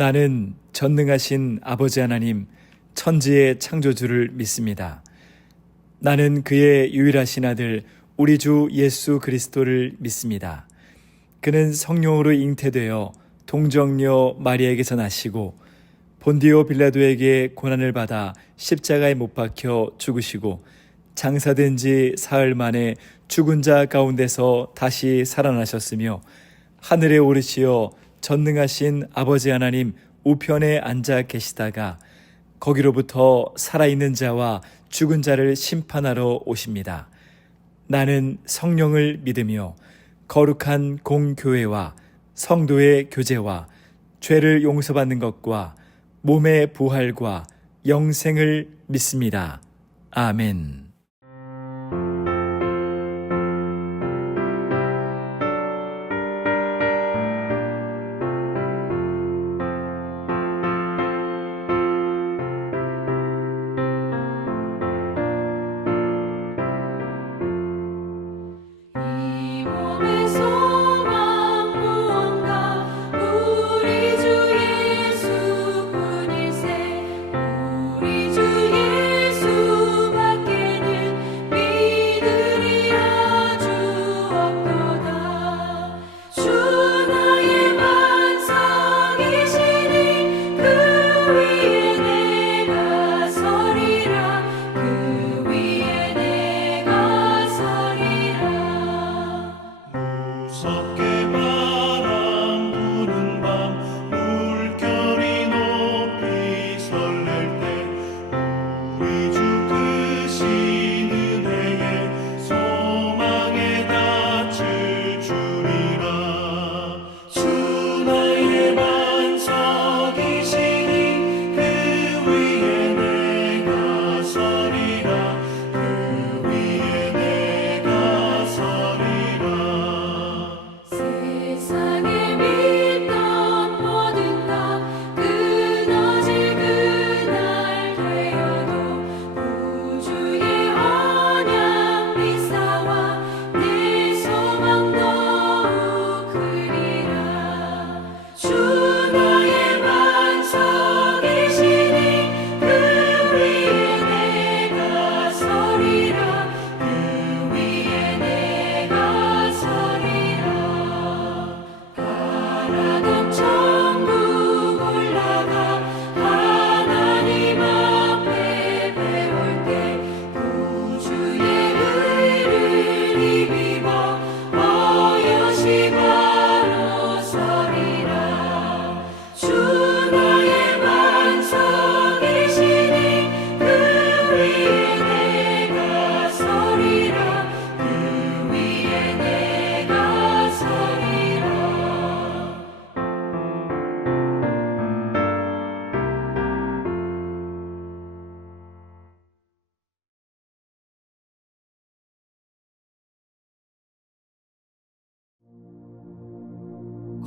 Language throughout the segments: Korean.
나는 전능하신 아버지 하나님, 천지의 창조주를 믿습니다. 나는 그의 유일하신 아들 우리 주 예수 그리스도를 믿습니다. 그는 성령으로 잉태되어 동정녀 마리아에게서 나시고 본디오 빌라도에게 고난을 받아 십자가에 못 박혀 죽으시고 장사된 지 사흘 만에 죽은 자 가운데서 다시 살아나셨으며 하늘에 오르시어 전능하신 아버지 하나님 우편에 앉아 계시다가 거기로부터 살아있는 자와 죽은 자를 심판하러 오십니다. 나는 성령을 믿으며 거룩한 공교회와 성도의 교제와 죄를 용서받는 것과 몸의 부활과 영생을 믿습니다. 아멘.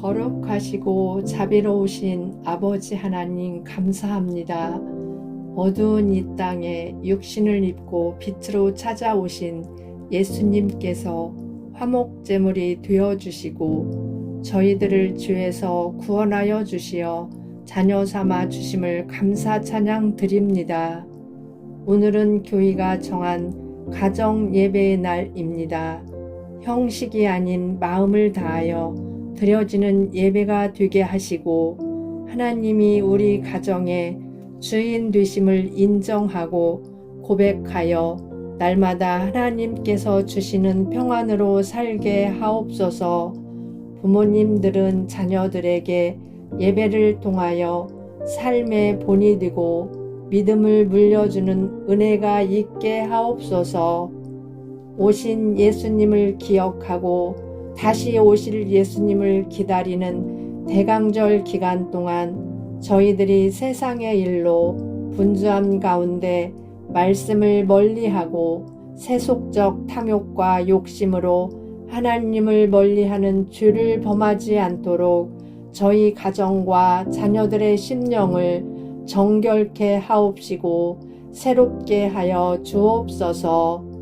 거룩하시고 자비로우신 아버지 하나님 감사합니다. 어두운 이 땅에 육신을 입고 빛으로 찾아오신 예수님께서 화목제물이 되어주시고 저희들을 죄에서 구원하여 주시어 자녀 삼아 주심을 감사 찬양 드립니다. 오늘은 교회가 정한 가정 예배의 날입니다. 형식이 아닌 마음을 다하여 드려지는 예배가 되게 하시고 하나님이 우리 가정의 주인 되심을 인정하고 고백하여 날마다 하나님께서 주시는 평안으로 살게 하옵소서. 부모님들은 자녀들에게 예배를 통하여 삶의 본이 되고 믿음을 물려주는 은혜가 있게 하옵소서. 오신 예수님을 기억하고 다시 오실 예수님을 기다리는 대강절 기간 동안 저희들이 세상의 일로 분주함 가운데 말씀을 멀리하고 세속적 탐욕과 욕심으로 하나님을 멀리하는 죄를 범하지 않도록 저희 가정과 자녀들의 심령을 정결케 하옵시고 새롭게 하여 주옵소서.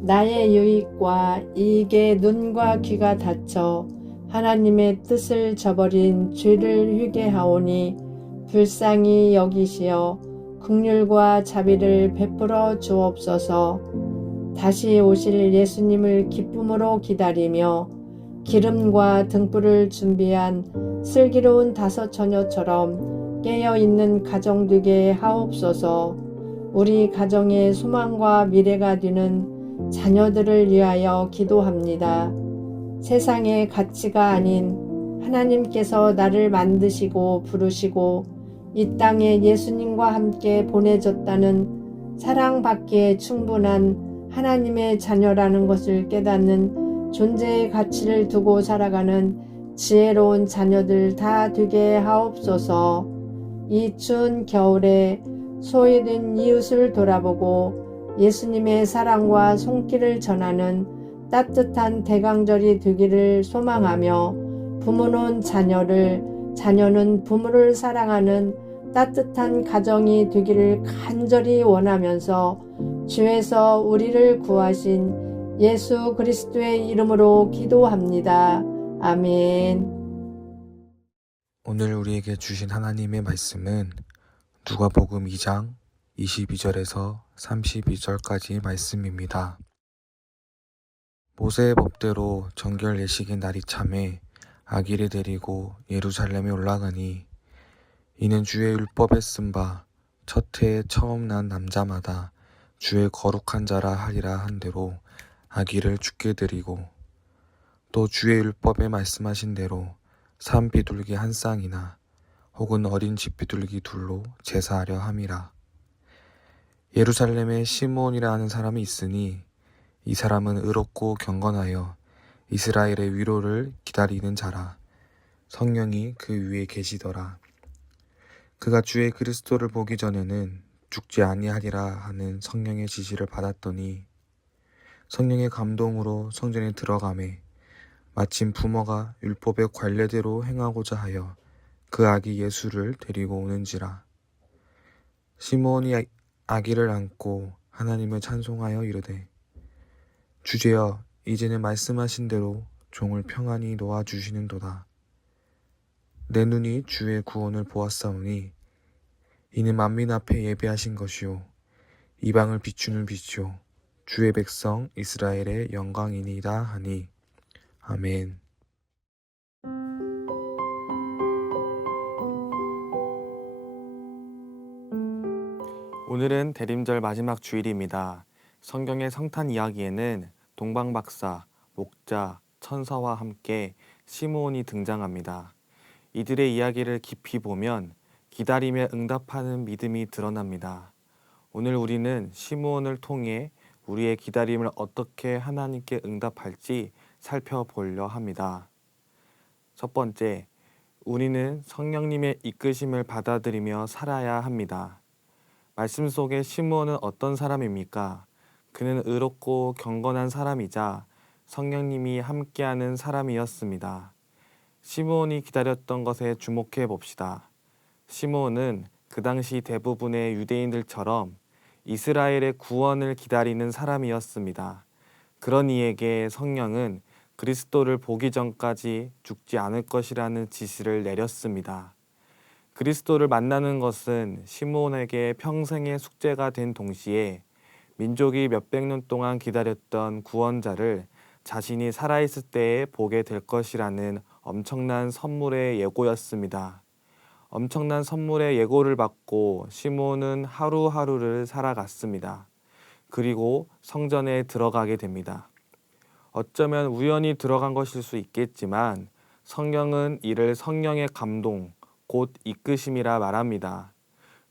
나의 유익과 이익에 눈과 귀가 닫혀 하나님의 뜻을 저버린 죄를 회개하오니 불쌍히 여기시어 긍휼과 자비를 베풀어 주옵소서. 다시 오실 예수님을 기쁨으로 기다리며 기름과 등불을 준비한 슬기로운 다섯 처녀처럼 깨어있는 가정 되게 하옵소서. 우리 가정의 소망과 미래가 되는 자녀들을 위하여 기도합니다. 세상의 가치가 아닌 하나님께서 나를 만드시고 부르시고 이 땅에 예수님과 함께 보내졌다는 사랑받기에 충분한 하나님의 자녀라는 것을 깨닫는 존재의 가치를 두고 살아가는 지혜로운 자녀들 다 되게 하옵소서. 이 추운 겨울에 소외된 이웃을 돌아보고 예수님의 사랑과 손길을 전하는 따뜻한 대강절이 되기를 소망하며 부모는 자녀를, 자녀는 부모를 사랑하는 따뜻한 가정이 되기를 간절히 원하면서 주에서 우리를 구하신 예수 그리스도의 이름으로 기도합니다. 아멘. 오늘 우리에게 주신 하나님의 말씀은 누가복음 2장 22절에서 32절까지 말씀입니다. 모세의 법대로 정결 예식의 날이 참에 아기를 데리고 예루살렘에 올라가니 이는 주의 율법에 쓴 바 첫 해에 처음 난 남자마다 주의 거룩한 자라 하리라 한 대로 아기를 주께 드리고 또 주의 율법에 말씀하신 대로 산 비둘기 한 쌍이나 혹은 어린 집 비둘기 둘로 제사하려 함이라. 예루살렘에 시므온이라 하는 사람이 있으니 이 사람은 의롭고 경건하여 이스라엘의 위로를 기다리는 자라. 성령이 그 위에 계시더라. 그가 주의 그리스도를 보기 전에는 죽지 아니하리라 하는 성령의 지시를 받았더니 성령의 감동으로 성전에 들어가매 마침 부모가 율법의 관례대로 행하고자 하여 그 아기 예수를 데리고 오는지라. 시므온이 아기를 안고 하나님을 찬송하여 이르되 주제여 이제는 말씀하신 대로 종을 평안히 놓아주시는도다. 내 눈이 주의 구원을 보았사오니 이는 만민 앞에 예배하신 것이요 이방을 비추는 빛이요 주의 백성 이스라엘의 영광이니이다 하니 아멘. 오늘은 대림절 마지막 주일입니다. 성경의 성탄 이야기에는 동방박사, 목자, 천사와 함께 시므온이 등장합니다. 이들의 이야기를 깊이 보면 기다림에 응답하는 믿음이 드러납니다. 오늘 우리는 시므온을 통해 우리의 기다림을 어떻게 하나님께 응답할지 살펴보려 합니다. 첫 번째, 우리는 성령님의 이끄심을 받아들이며 살아야 합니다. 말씀 속의 시므온은 어떤 사람입니까? 그는 의롭고 경건한 사람이자 성령님이 함께하는 사람이었습니다. 시므온이 기다렸던 것에 주목해 봅시다. 시므온은 그 당시 대부분의 유대인들처럼 이스라엘의 구원을 기다리는 사람이었습니다. 그런 이에게 성령은 그리스도를 보기 전까지 죽지 않을 것이라는 지시를 내렸습니다. 그리스도를 만나는 것은 시므온에게 평생의 숙제가 된 동시에 민족이 몇백 년 동안 기다렸던 구원자를 자신이 살아있을 때에 보게 될 것이라는 엄청난 선물의 예고였습니다. 엄청난 선물의 예고를 받고 시므온은 하루하루를 살아갔습니다. 그리고 성전에 들어가게 됩니다. 어쩌면 우연히 들어간 것일 수 있겠지만 성경은 이를 성령의 감동, 곧 이끄심이라 말합니다.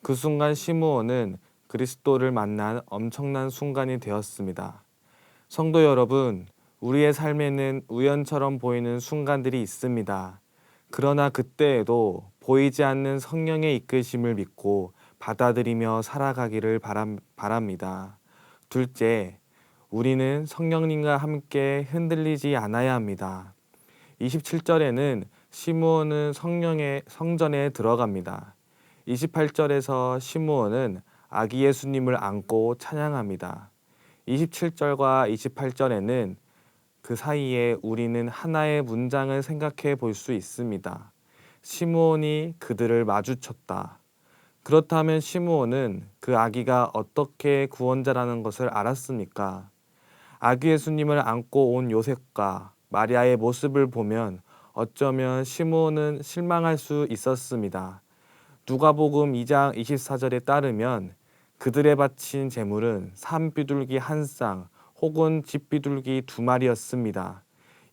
그 순간 시므온은 그리스도를 만난 엄청난 순간이 되었습니다. 성도 여러분, 우리의 삶에는 우연처럼 보이는 순간들이 있습니다. 그러나 그때에도 보이지 않는 성령의 이끄심을 믿고 받아들이며 살아가기를 바랍니다. 둘째, 우리는 성령님과 함께 흔들리지 않아야 합니다. 27절에는 시므온은 성전에 들어갑니다. 28절에서 시므온은 아기 예수님을 안고 찬양합니다. 27절과 28절에는 그 사이에 우리는 하나의 문장을 생각해 볼 수 있습니다. 시므온이 그들을 마주쳤다. 그렇다면 시므온은 그 아기가 어떻게 구원자라는 것을 알았습니까? 아기 예수님을 안고 온 요셉과 마리아의 모습을 보면 어쩌면 시므온은 실망할 수 있었습니다. 누가복음 2장 24절에 따르면 그들의 바친 제물은 산비둘기 한 쌍 혹은 집비둘기 2마리였습니다.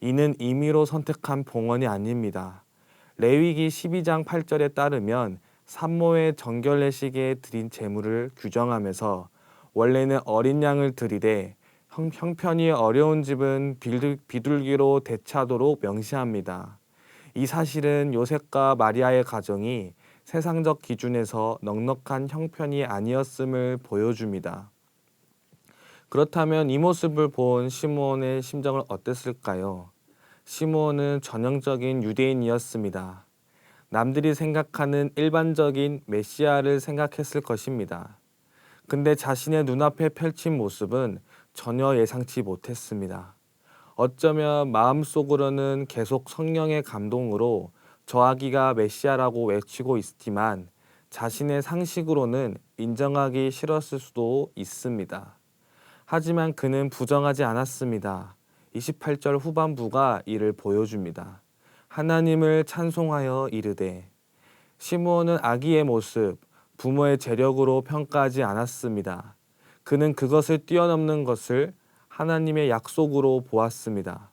이는 임의로 선택한 봉헌이 아닙니다. 레위기 12장 8절에 따르면 산모의 정결례식에 드린 제물을 규정하면서 원래는 어린 양을 드리되 형편이 어려운 집은 비둘기로 대체하도록 명시합니다. 이 사실은 요셉과 마리아의 가정이 세상적 기준에서 넉넉한 형편이 아니었음을 보여줍니다. 그렇다면 이 모습을 본 시므온의 심정은 어땠을까요? 시므온은 전형적인 유대인이었습니다. 남들이 생각하는 일반적인 메시아를 생각했을 것입니다. 근데 자신의 눈앞에 펼친 모습은 전혀 예상치 못했습니다. 어쩌면 마음속으로는 계속 성령의 감동으로 저 아기가 메시아라고 외치고 있지만 자신의 상식으로는 인정하기 싫었을 수도 있습니다. 하지만 그는 부정하지 않았습니다. 28절 후반부가 이를 보여줍니다. 하나님을 찬송하여 이르되. 시므온은 아기의 모습, 부모의 재력으로 평가하지 않았습니다. 그는 그것을 뛰어넘는 것을 하나님의 약속으로 보았습니다.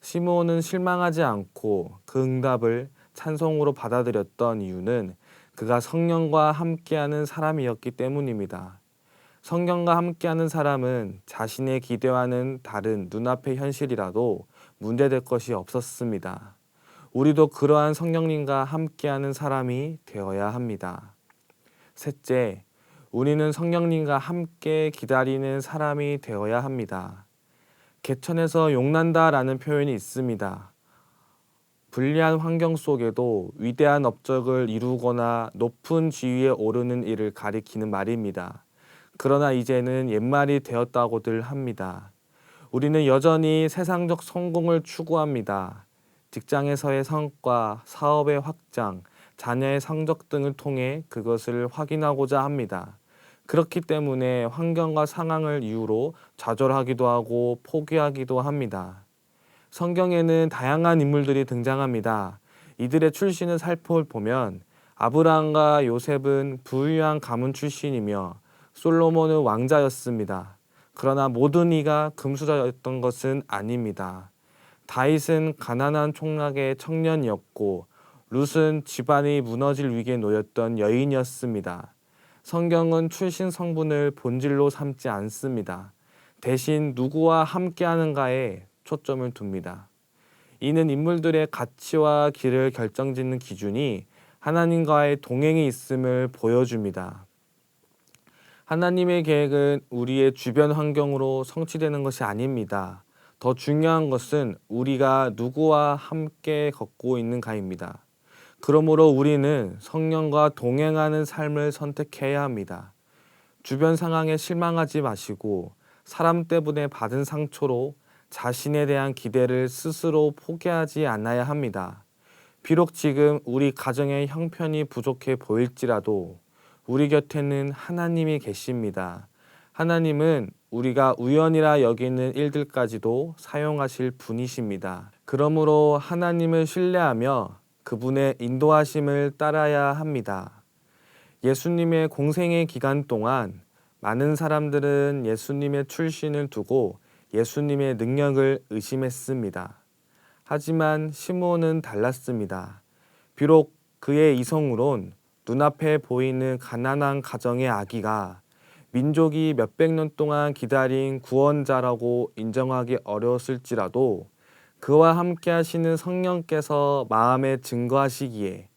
시므온은 실망하지 않고 그 응답을 찬송으로 받아들였던 이유는 그가 성령과 함께하는 사람이었기 때문입니다. 성령과 함께하는 사람은 자신의 기대와는 다른 눈앞의 현실이라도 문제될 것이 없었습니다. 우리도 그러한 성령님과 함께하는 사람이 되어야 합니다. 셋째, 우리는 성령님과 함께 기다리는 사람이 되어야 합니다. 개천에서 용난다라는 표현이 있습니다. 불리한 환경 속에도 위대한 업적을 이루거나 높은 지위에 오르는 일을 가리키는 말입니다. 그러나 이제는 옛말이 되었다고들 합니다. 우리는 여전히 세상적 성공을 추구합니다. 직장에서의 성과, 사업의 확장, 자녀의 성적 등을 통해 그것을 확인하고자 합니다. 그렇기 때문에 환경과 상황을 이유로 좌절하기도 하고 포기하기도 합니다. 성경에는 다양한 인물들이 등장합니다. 이들의 출신을 살펴보면 아브라함과 요셉은 부유한 가문 출신이며 솔로몬은 왕자였습니다. 그러나 모든 이가 금수저였던 것은 아닙니다. 다윗은 가난한 촌락의 청년이었고 룻은 집안이 무너질 위기에 놓였던 여인이었습니다. 성경은 출신 성분을 본질로 삼지 않습니다. 대신 누구와 함께하는가에 초점을 둡니다. 이는 인물들의 가치와 길을 결정짓는 기준이 하나님과의 동행이 있음을 보여줍니다. 하나님의 계획은 우리의 주변 환경으로 성취되는 것이 아닙니다. 더 중요한 것은 우리가 누구와 함께 걷고 있는가입니다. 그러므로 우리는 성령과 동행하는 삶을 선택해야 합니다. 주변 상황에 실망하지 마시고 사람 때문에 받은 상처로 자신에 대한 기대를 스스로 포기하지 않아야 합니다. 비록 지금 우리 가정의 형편이 부족해 보일지라도 우리 곁에는 하나님이 계십니다. 하나님은 우리가 우연이라 여기는 일들까지도 사용하실 분이십니다. 그러므로 하나님을 신뢰하며 그분의 인도하심을 따라야 합니다. 예수님의 공생의 기간 동안 많은 사람들은 예수님의 출신을 두고 예수님의 능력을 의심했습니다. 하지만 시므온은 달랐습니다. 비록 그의 이성으론 눈앞에 보이는 가난한 가정의 아기가 민족이 몇백 년 동안 기다린 구원자라고 인정하기 어려웠을지라도 그와 함께 하시는 성령께서 마음에 증거하시기에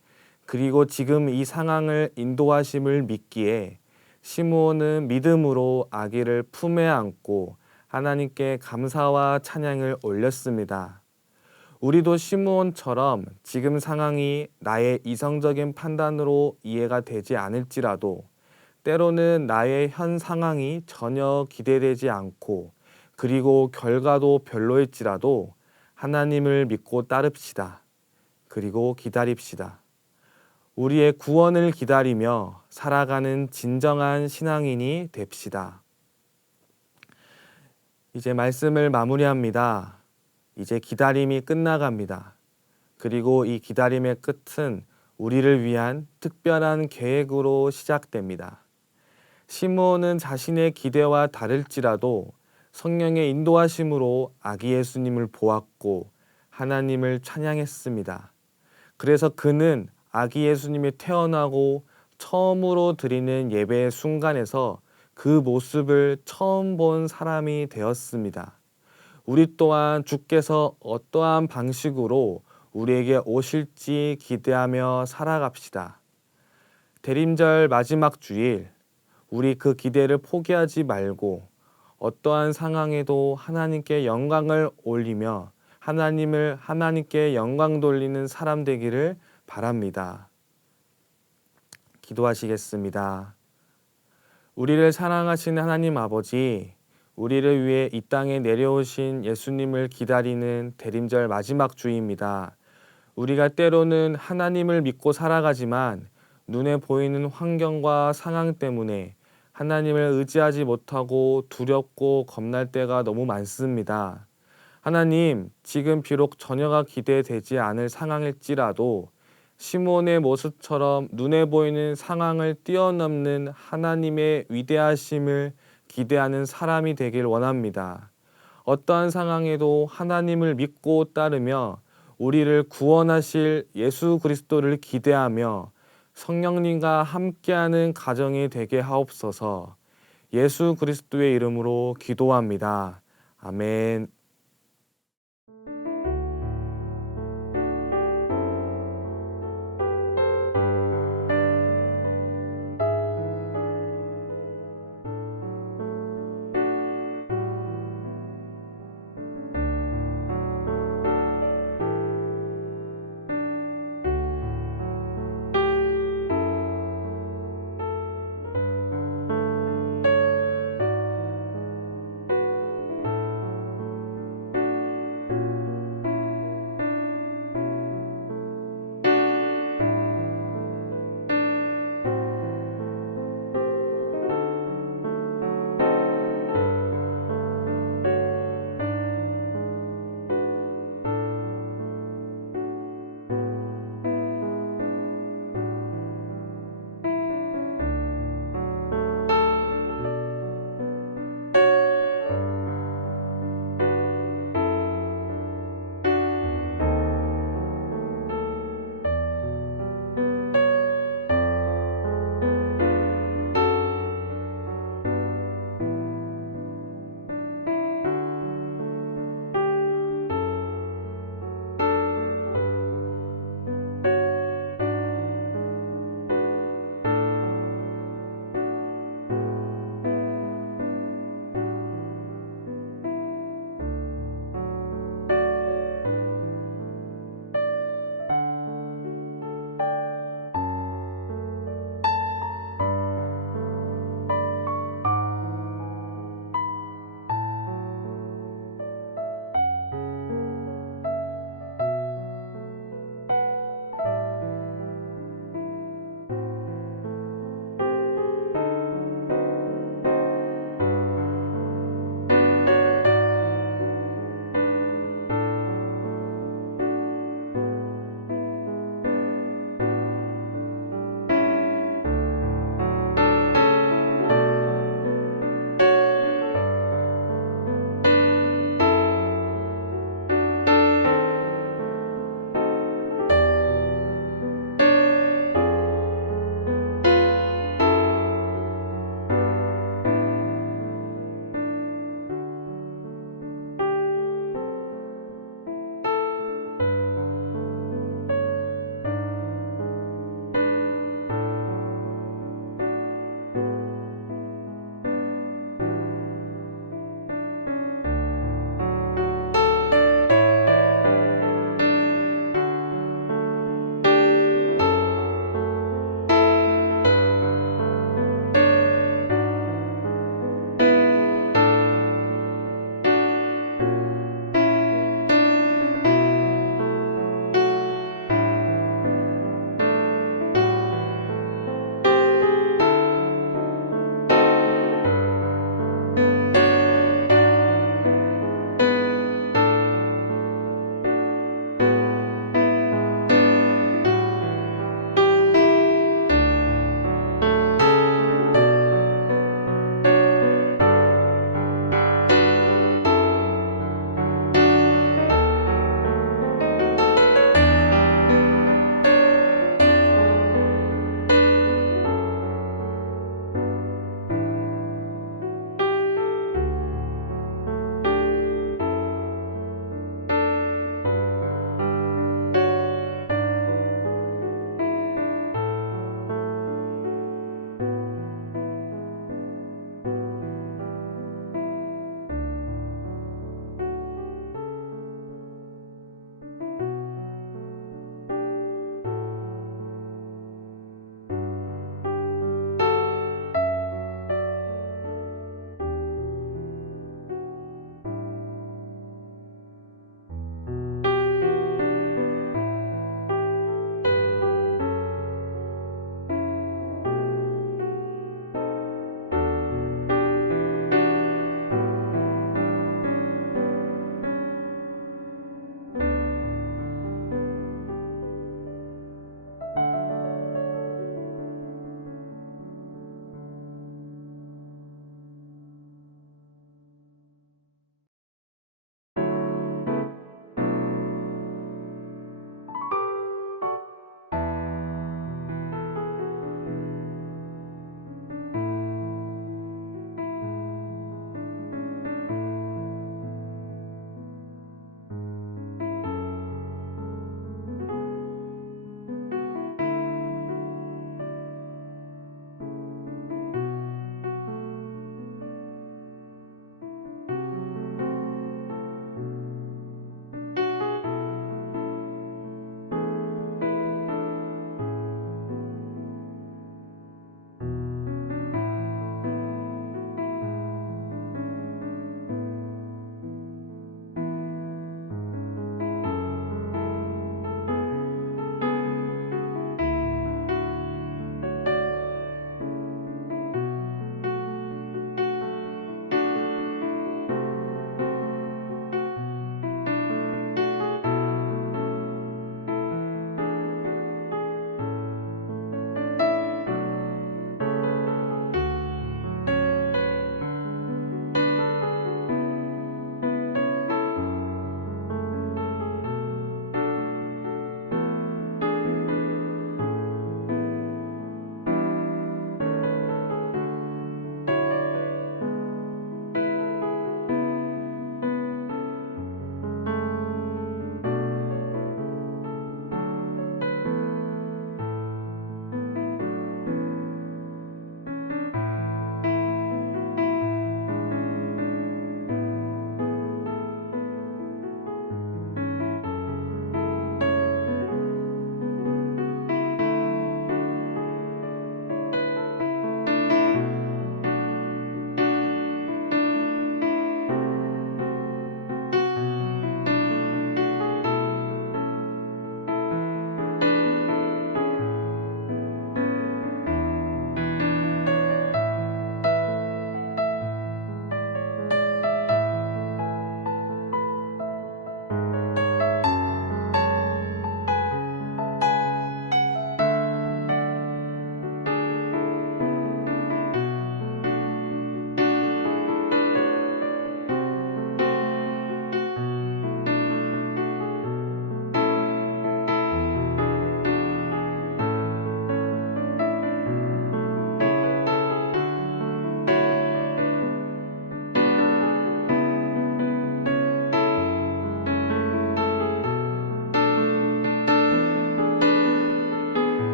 그리고 지금 이 상황을 인도하심을 믿기에 시므온은 믿음으로 아기를 품에 안고 하나님께 감사와 찬양을 올렸습니다. 우리도 시므온처럼 지금 상황이 나의 이성적인 판단으로 이해가 되지 않을지라도 때로는 나의 현 상황이 전혀 기대되지 않고 그리고 결과도 별로일지라도 하나님을 믿고 따릅시다. 그리고 기다립시다. 우리의 구원을 기다리며 살아가는 진정한 신앙인이 됩시다. 이제 말씀을 마무리합니다. 이제 기다림이 끝나갑니다. 그리고 이 기다림의 끝은 우리를 위한 특별한 계획으로 시작됩니다. 시므온은 자신의 기대와 다를지라도 성령의 인도하심으로 아기 예수님을 보았고 하나님을 찬양했습니다. 그래서 그는 아기 예수님이 태어나고 처음으로 드리는 예배의 순간에서 그 모습을 처음 본 사람이 되었습니다. 우리 또한 주께서 어떠한 방식으로 우리에게 오실지 기대하며 살아갑시다. 대림절 마지막 주일, 우리 그 기대를 포기하지 말고 어떠한 상황에도 하나님께 영광을 올리며 하나님께 영광 돌리는 사람 되기를 바랍니다. 기도하시겠습니다. 우리를 사랑하시는 하나님 아버지, 우리를 위해 이 땅에 내려오신 예수님을 기다리는 대림절 마지막 주입니다. 우리가 때로는 하나님을 믿고 살아가지만 눈에 보이는 환경과 상황 때문에 하나님을 의지하지 못하고 두렵고 겁날 때가 너무 많습니다. 하나님, 지금 비록 전혀가 기대되지 않을 상황일지라도 시므온의 모습처럼 눈에 보이는 상황을 뛰어넘는 하나님의 위대하심을 기대하는 사람이 되길 원합니다. 어떠한 상황에도 하나님을 믿고 따르며 우리를 구원하실 예수 그리스도를 기대하며 성령님과 함께하는 가정이 되게 하옵소서. 예수 그리스도의 이름으로 기도합니다. 아멘.